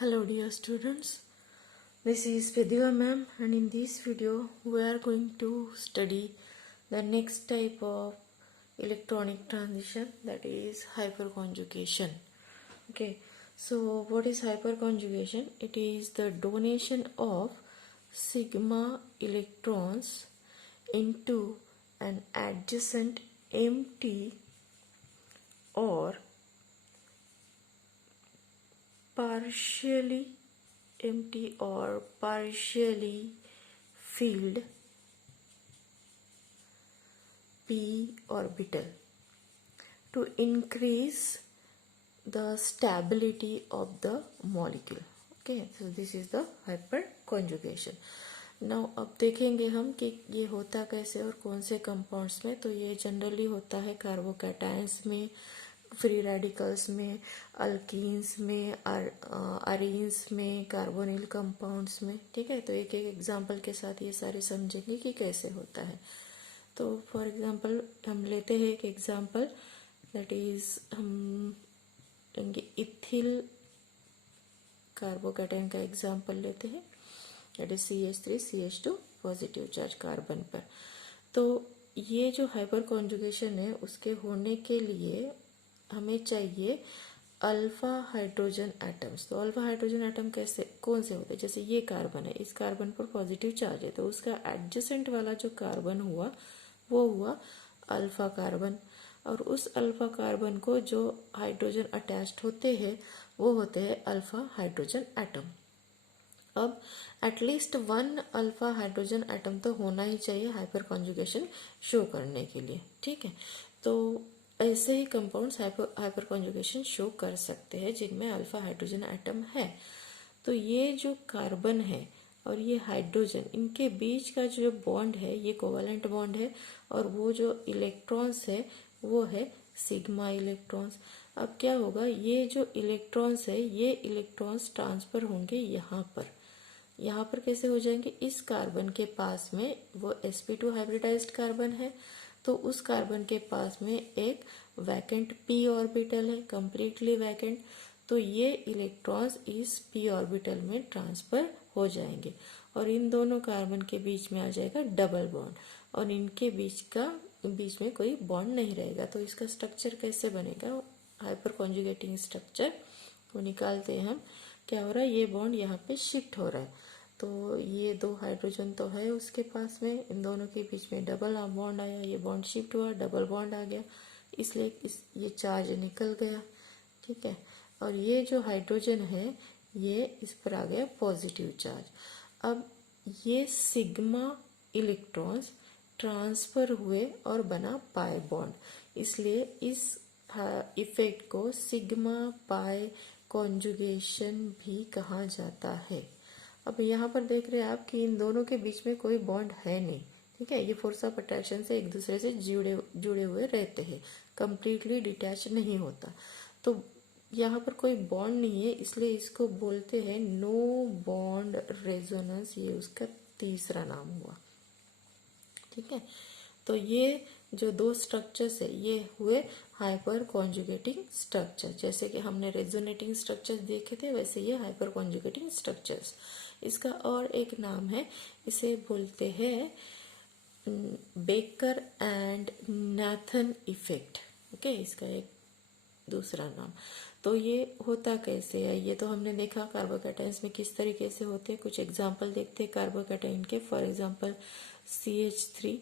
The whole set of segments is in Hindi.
Hello dear students, this is Vidya ma'am and in this video we are going to study the next type of electronic transition, that is hyperconjugation. Okay, so what is hyperconjugation? It is the donation of sigma electrons into an adjacent empty or partially empty or partially filled p orbital to increase the stability of the molecule. Okay, so this is the hyperconjugation. Now अब देखेंगे हम कि ये होता कैसे और कौन से कंपाउंड्स में. तो ये जनरली होता है कार्बोकैटायंस में, फ्री रेडिकल्स में, अल्कीन्स में, अरीन्स में, कार्बोनिल कंपाउंड्स में. ठीक है, तो एक एक एग्जांपल के साथ ये सारे समझेंगे कि कैसे होता है. तो फॉर एग्जांपल हम लेते हैं एक एग्जांपल, दैट इज हम लेंगे इथिल कार्बोकैटायन का एग्जांपल लेते हैं, that is CH3CH2 positive charge carbon पर. तो ये जो हाइपर कॉन्जुगेशन है उसके होने के लिए हमें चाहिए अल्फा हाइड्रोजन एटम्स. तो अल्फा हाइड्रोजन एटम कैसे कौन से होते हैं? जैसे ये कार्बन है, इस कार्बन पर पॉजिटिव चार्ज है, तो उसका एडजेसेंट वाला जो कार्बन हुआ वो हुआ अल्फा कार्बन, और उस अल्फा कार्बन को जो हाइड्रोजन अटैच्ड होते हैं वो होते हैं अल्फा हाइड्रोजन एटम. अब at least one alpha hydrogen atom तो होना ही चाहिए हाइपर कॉन्जुगेशन शो करने के लिए. ठीक है, तो ऐसे ही कंपाउंड्स हाइपर कॉन्जुगेशन शो कर सकते हैं जिनमें अल्फा हाइड्रोजन एटम है. तो ये जो कार्बन है और ये हाइड्रोजन, इनके बीच का जो बॉन्ड है ये कोवेलेंट बॉन्ड है, और वो जो इलेक्ट्रॉन्स है वो है सिग्मा इलेक्ट्रॉन्स. अब क्या होगा, ये जो इलेक्ट्रॉन्स है ये इलेक्ट्रॉन्स ट्रांसफर होंगे यहाँ पर कैसे हो जाएंगे? इस कार्बन के पास में वो sp2 हाइब्रिडाइज्ड कार्बन है, तो उस कार्बन के पास में एक वैकेंट p ऑर्बिटल है, कंप्लीटली वैकेंट. तो ये इलेक्ट्रॉन्स इस p ऑर्बिटल में ट्रांसफर हो जाएंगे और इन दोनों कार्बन के बीच में आ जाएगा डबल बॉन्ड, और इनके बीच में कोई बॉन्ड नहीं रहेगा. तो इसका स्ट्रक्चर कैसे बनेगा? हाइपर कॉन्जुगेटिंग स्ट्रक्चर वो निकालते हैं हम. क्या हो रहा है, ये बॉन्ड यहाँ पे शिफ्ट हो रहा है, तो ये दो हाइड्रोजन तो है उसके पास में, इन दोनों के बीच में डबल बॉन्ड आया, ये बॉन्ड शिफ्ट हुआ, डबल बॉन्ड आ गया, इसलिए ये चार्ज निकल गया. ठीक है, और ये जो हाइड्रोजन है ये इस पर आ गया पॉजिटिव चार्ज. अब ये सिग्मा इलेक्ट्रॉन्स ट्रांसफर हुए और बना पाई बॉन्ड, इसलिए इस इफेक्ट को सिग्मा पाई कॉन्जुगेशन भी कहा जाता है. अब यहाँ पर देख रहे हैं आप कि इन दोनों के बीच में कोई बॉन्ड है नहीं. ठीक है, ये फोर्स ऑफ अट्रैक्शन से एक दूसरे से जुड़े हुए रहते हैं, कंप्लीटली डिटैच नहीं होता. तो यहाँ पर कोई बॉन्ड नहीं है, इसलिए इसको बोलते हैं नो बॉन्ड रेजोनेंस. ये उसका तीसरा नाम हुआ. ठीक है, तो ये जो दो स्ट्रक्चर्स है ये हुए हाइपर कॉन्जुगेटिंग स्ट्रक्चर. जैसे कि हमने रेजोनेटिंग स्ट्रक्चर्स देखे थे वैसे ये हाइपर कॉन्जुगेटिंग स्ट्रक्चर्स. इसका और एक नाम है, इसे बोलते हैं baker and Nathan effect. Okay, इसका एक दूसरा नाम. तो ये होता कैसे है ये तो हमने देखा कार्बोकैटायंस में किस तरीके से होते हैं. कुछ एग्जांपल देखते हैं कार्बोकैटायन के. फॉर एग्जांपल CH3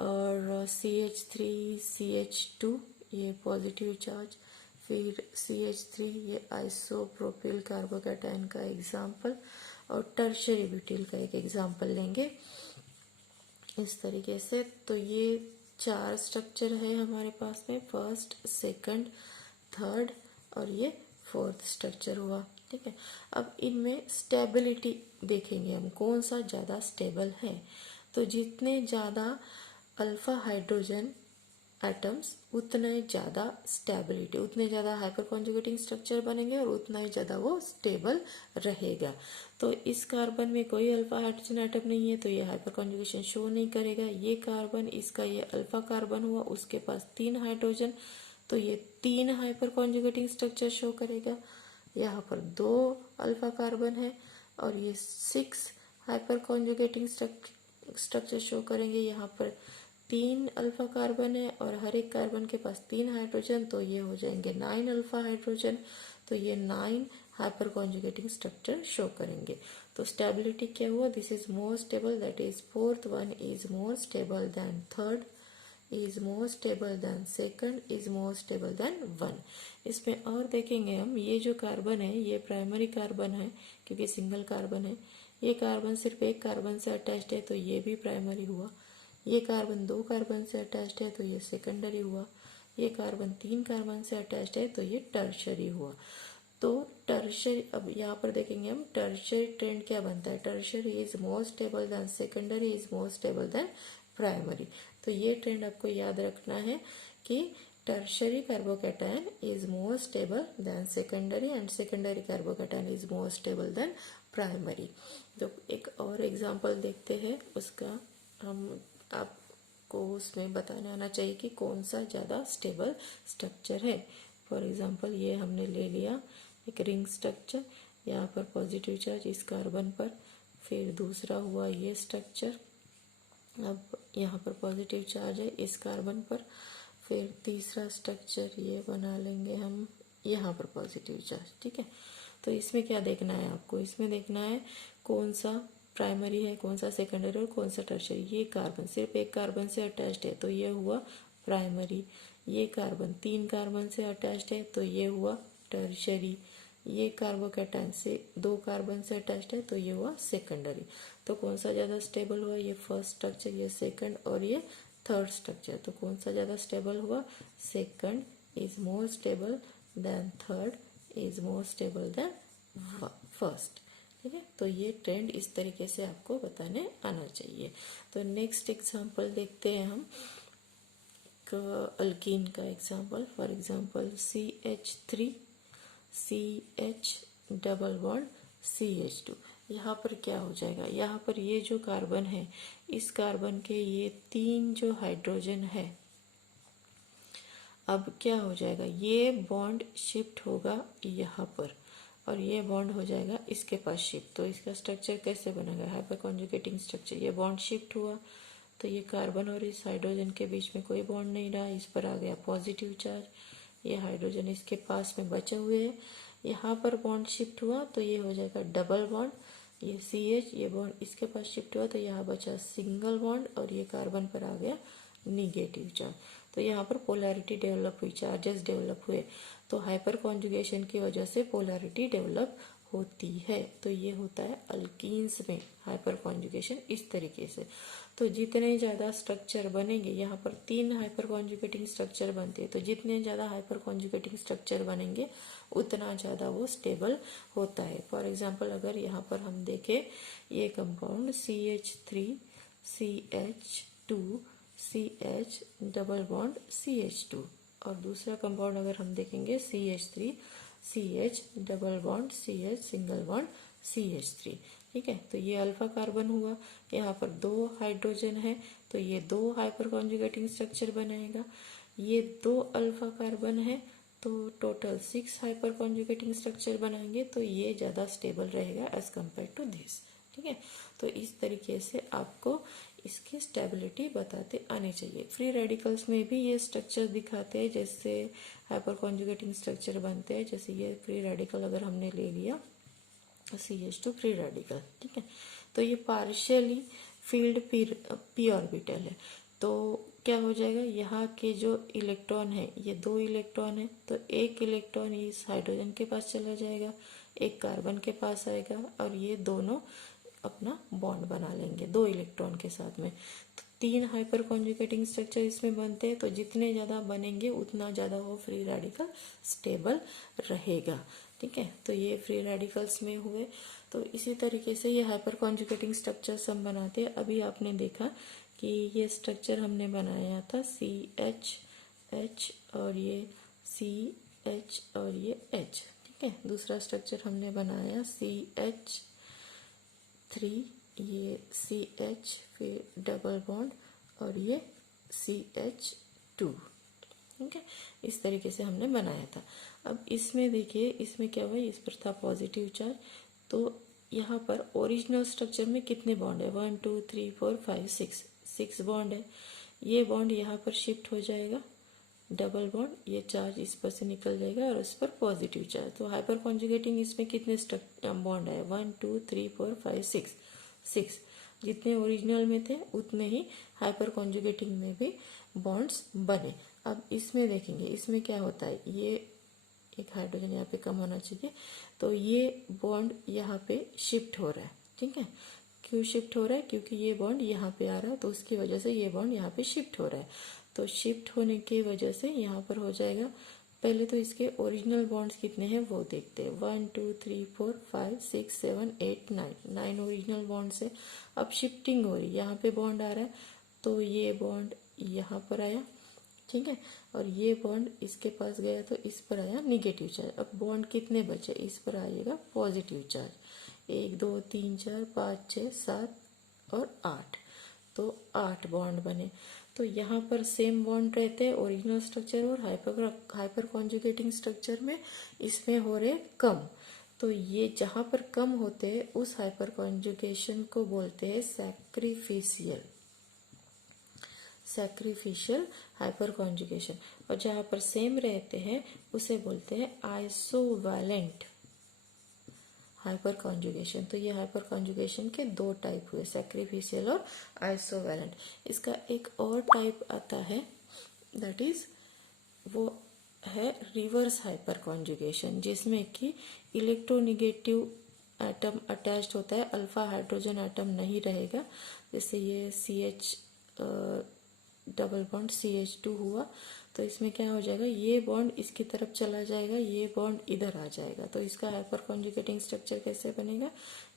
और CH3 CH2 ये पॉजिटिव चार्ज, फिर CH3 ये आइसोप्रोपिल कार्बोकैटायन का एग्जांपल, और टर्शियरी ब्यूटिल का एक एग्जांपल लेंगे इस तरीके से. तो ये चार स्ट्रक्चर है हमारे पास में, फर्स्ट, सेकंड, थर्ड और ये फोर्थ स्ट्रक्चर हुआ. ठीक है, अब इनमें स्टेबिलिटी देखेंगे हम कौन सा ज़्यादा स्टेबल है. तो जितने ज़्यादा अल्फा हाइड्रोजन एटम्स उतने ज़्यादा स्टेबिलिटी, उतने ज़्यादा हाइपर कॉन्जुगेटिंग स्ट्रक्चर बनेंगे और उतना ही ज़्यादा वो स्टेबल रहेगा. तो इस कार्बन में कोई अल्फा हाइड्रोजन एटम नहीं है तो ये हाइपर कॉन्जुगेशन शो नहीं करेगा. ये कार्बन, इसका ये अल्फा कार्बन हुआ, उसके पास 3 हाइड्रोजन, तो ये 3 हाइपर कॉन्जुगेटिंग स्ट्रक्चर शो करेगा. यहाँ पर 2 अल्फा कार्बन है और ये 6 हाइपर कॉन्जुगेटिंग स्ट्रक्चर शो करेंगे। यहाँ पर 3 अल्फा कार्बन है और हर एक कार्बन के पास 3 हाइड्रोजन, तो ये हो जाएंगे 9 अल्फा हाइड्रोजन। तो ये 9 हाइपर कॉन्जुगेटिंग स्ट्रक्चर शो करेंगे। तो स्टेबिलिटी क्या हुआ, this is more stable, that is fourth one is more stable then third, is more stable then second, is more stable then 1। इसमें और देखेंगे हम, ये जो कार्बन है ये प्राइमरी कार्बन है क्योंकि सिंगल कार्बन है। ये कार्बन सिर्फ एक कार्बन से अटैच्ड है तो ये भी प्राइमरी हुआ। ये कार्बन 2 कार्बन से अटैच्ड है तो ये सेकेंडरी हुआ। ये कार्बन 3 कार्बन से अटैच्ड है तो ये टर्शरी हुआ। तो टर्शरी, अब यहाँ पर देखेंगे हम टर्शरी ट्रेंड क्या बनता है, tertiary is more stable then secondary, is more stable then primary. तो ये ट्रेंड आपको याद रखना है कि tertiary carbocation is more stable then secondary and secondary carbocation is more stable then primary. तो एक और एग्जांपल देखते हैं उसका, हम आपको उसमें बताना आना चाहिए कि कौन सा ज़्यादा स्टेबल स्ट्रक्चर है। फॉर एग्जांपल ये हमने ले लिया एक रिंग स्ट्रक्चर, यहाँ पर पॉजिटिव चार्ज इस कार्बन पर, फिर दूसरा हुआ ये स्ट्रक्चर, अब यहाँ पर पॉजिटिव चार्ज है इस कार्बन पर, फिर तीसरा स्ट्रक्चर ये बना लेंगे हम, यहाँ पर पॉजिटिव चार्ज। ठीक है, तो इसमें क्या देखना है आपको, इसमें देखना है कौन सा प्राइमरी है, कौन सा सेकेंडरी और कौन सा टर्शरी। ये कार्बन सिर्फ एक कार्बन से अटैच्ड है तो ये हुआ प्राइमरी। ये कार्बन 3 कार्बन से अटैच्ड है तो ये हुआ टर्शरी। ये कार्बोकैटायन से 2 कार्बन से अटैच्ड है तो ये हुआ सेकेंडरी। तो कौन सा ज़्यादा स्टेबल हुआ, ये फर्स्ट स्ट्रक्चर, ये सेकंड और ये थर्ड स्ट्रक्चर। तो कौन सा ज़्यादा स्टेबल हुआ, second is more stable then third, is more stable then first. ठीक है, तो ये ट्रेंड इस तरीके से आपको बताने आना चाहिए। तो नेक्स्ट एग्जांपल देखते हैं हम अल्कीन का example. For example CH3 CH double bond CH2। यहाँ पर क्या हो जाएगा, यहाँ पर ये जो कार्बन है इस कार्बन के ये 3 जो हाइड्रोजन है, अब क्या हो जाएगा, ये बॉन्ड शिफ्ट होगा यहाँ पर और ये बॉन्ड हो जाएगा इसके पास शिफ्ट। तो इसका स्ट्रक्चर कैसे बनेगा, हाइपर कॉन्जुगेटिंग स्ट्रक्चर। ये बॉन्ड शिफ्ट हुआ तो ये कार्बन और इस हाइड्रोजन के बीच में कोई बॉन्ड नहीं रहा, इस पर आ गया पॉजिटिव चार्ज, ये हाइड्रोजन इसके पास में बचे हुए हैं। यहाँ पर बॉन्ड शिफ्ट हुआ तो ये हो जाएगा डबल बॉन्ड, ये CH, ये बॉन्ड इसके पास शिफ्ट हुआ तो यहाँ बचा सिंगल बॉन्ड और ये कार्बन पर आ गया निगेटिव चार्ज। तो यहाँ पर पोलैरिटी डेवलप हुई, चार्जेस डेवलप हुए। तो हाइपर कॉन्जुगेशन की वजह से पोलैरिटी डेवलप होती है। तो ये होता है अल्कीन्स में हाइपर कॉन्जुगेशन इस तरीके से। तो जितने ज़्यादा स्ट्रक्चर बनेंगे, यहाँ पर 3 हाइपर कॉन्जुगेटिंग स्ट्रक्चर बनते हैं, तो जितने ज़्यादा हाइपर कॉन्जुगेटिंग स्ट्रक्चर बनेंगे उतना ज़्यादा वो स्टेबल होता है। फॉर एग्जांपल अगर यहाँ पर हम देखें ये compound CH3 CH2 CH double bond CH2 और दूसरा कंपाउंड अगर हम देखेंगे CH3 CH double bond CH single bond CH3। ठीक है, तो ये अल्फा कार्बन हुआ, यहाँ पर 2 हाइड्रोजन है तो ये 2 हाइपर कॉन्जुगेटिंग स्ट्रक्चर बनाएगा। ये 2 अल्फा कार्बन है तो टोटल 6 हाइपर कॉन्जुगेटिंग स्ट्रक्चर बनाएंगे, तो ये ज़्यादा स्टेबल रहेगा एज कम्पेयर टू दिस। ठीक है, तो इस तरीके से आपको इसकी स्टेबिलिटी बताते आने चाहिए। फ्री रेडिकल्स में भी ये स्ट्रक्चर दिखाते हैं जैसे हाइपर कॉन्जुगेटिंग स्ट्रक्चर बनते हैं। जैसे ये फ्री रेडिकल अगर हमने ले लिया CH2 फ्री रेडिकल, ठीक है, तो ये पार्शियली फील्ड p ऑर्बिटल है। तो क्या हो जाएगा, यहाँ के जो इलेक्ट्रॉन है ये 2 इलेक्ट्रॉन है तो एक इलेक्ट्रॉन इस हाइड्रोजन के पास चला जाएगा, एक कार्बन के पास आएगा और ये दोनों अपना बॉन्ड बना लेंगे 2 इलेक्ट्रॉन के साथ में। तो 3 हाइपर कॉन्जुगेटिंग स्ट्रक्चर इसमें बनते हैं, तो जितने ज़्यादा बनेंगे उतना ज़्यादा वो फ्री रेडिकल स्टेबल रहेगा। ठीक है, तो ये फ्री रेडिकल्स में हुए। तो इसी तरीके से ये हाइपर कॉन्जुगेटिंग स्ट्रक्चर्स हम बनाते हैं। अभी आपने देखा कि ये स्ट्रक्चर हमने बनाया था CH और ये CH और ये H। ठीक है, दूसरा स्ट्रक्चर हमने बनाया CH3, ये CH फिर डबल बॉन्ड और ये CH2। ठीक है, इस तरीके से हमने बनाया था। अब इसमें देखिए, इसमें क्या हुआ, इस पर था पॉजिटिव चार्ज, तो यहाँ पर ओरिजिनल स्ट्रक्चर में कितने बॉन्ड है, 1 2 3 4 5 6 बॉन्ड है। ये बॉन्ड यहाँ पर शिफ्ट हो जाएगा, डबल बॉन्ड, ये चार्ज इस पर से निकल जाएगा और इस पर पॉजिटिव चार्ज। तो हाइपर कॉन्जुगेटिंग इसमें कितने बॉन्ड है, 1 2 3 4 5 6। जितने ओरिजिनल में थे उतने ही हाइपर कॉन्जुगेटिंग में भी बॉन्ड्स बने। अब इसमें देखेंगे, इसमें क्या होता है, ये एक हाइड्रोजन यहाँ पे कम होना चाहिए, तो ये बॉन्ड यहाँ पे शिफ्ट हो रहा है, ठीक है। क्यों शिफ्ट हो रहा है, क्योंकि ये बॉन्ड यहाँ पे आ रहा है, तो उसकी वजह से ये बॉन्ड यहाँ पे शिफ्ट हो रहा है। तो शिफ्ट होने की वजह से यहाँ पर हो जाएगा, पहले तो इसके ओरिजिनल बॉन्ड्स कितने हैं वो देखते हैं, 1 2 3 4 5 6 7 8 9 ओरिजिनल बॉन्ड्स है। अब शिफ्टिंग हो रही है, यहाँ पे बॉन्ड आ रहा है, तो ये बॉन्ड यहाँ पर आया, ठीक है, और ये बॉन्ड इसके पास गया तो इस पर आया निगेटिव चार्ज। अब बॉन्ड कितने बचे, इस पर आएगा पॉजिटिव चार्ज, 1 2 3 4 5 6 7 और 8, तो 8 बॉन्ड बने। तो यहाँ पर सेम बॉन्ड रहते हैं ओरिजिनल स्ट्रक्चर और हाइपर कॉन्जुगेटिंग स्ट्रक्चर में, इसमें हो रहे कम। तो ये जहाँ पर कम होते हैं उस हाइपर कॉन्जुगेशन को बोलते हैं सैक्रिफिशियल हाइपर कॉन्जुगेशन, और जहाँ पर सेम रहते हैं उसे बोलते हैं आइसोवैलेंट हाइपर कॉन्जुगेशन। तो ये हाइपर कॉन्जुगेशन के दो टाइप हुए, सैक्रिफिशियल और आइसोवैलेंट। इसका एक और टाइप आता है, दैट इज वो है रिवर्स हाइपर कॉन्जुगेशन, जिसमें कि इलेक्ट्रोनिगेटिव एटम अटैच्ड होता है, अल्फा हाइड्रोजन एटम नहीं रहेगा। जैसे ये CH डबल बॉन्ड CH2 हुआ, तो इसमें क्या हो जाएगा, ये बॉन्ड इसकी तरफ चला जाएगा, ये बॉन्ड इधर आ जाएगा। तो इसका हाइपर कॉन्जुगेटिंग स्ट्रक्चर कैसे बनेगा,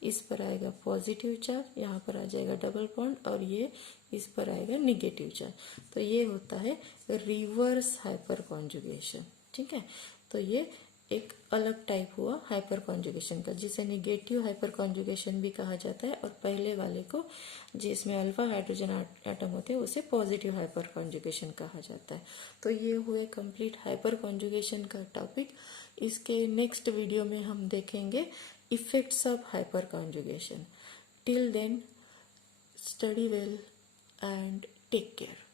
इस पर आएगा पॉजिटिव चार्ज, यहाँ पर आ जाएगा डबल बॉन्ड, और ये इस पर आएगा निगेटिव चार्ज। तो ये होता है रिवर्स हाइपर कॉन्जुगेशन, ठीक है। तो ये एक अलग टाइप हुआ हाइपर कॉन्जुगेशन का, जिसे निगेटिव हाइपर कॉन्जुगेशन भी कहा जाता है, और पहले वाले को जिसमें अल्फा हाइड्रोजन एटम होते हैं उसे पॉजिटिव हाइपर कॉन्जुगेशन कहा जाता है। तो ये हुए कंप्लीट हाइपर कॉन्जुगेशन का टॉपिक। इसके नेक्स्ट वीडियो में हम देखेंगे effects of hyperconjugation. Till then, study well and take care.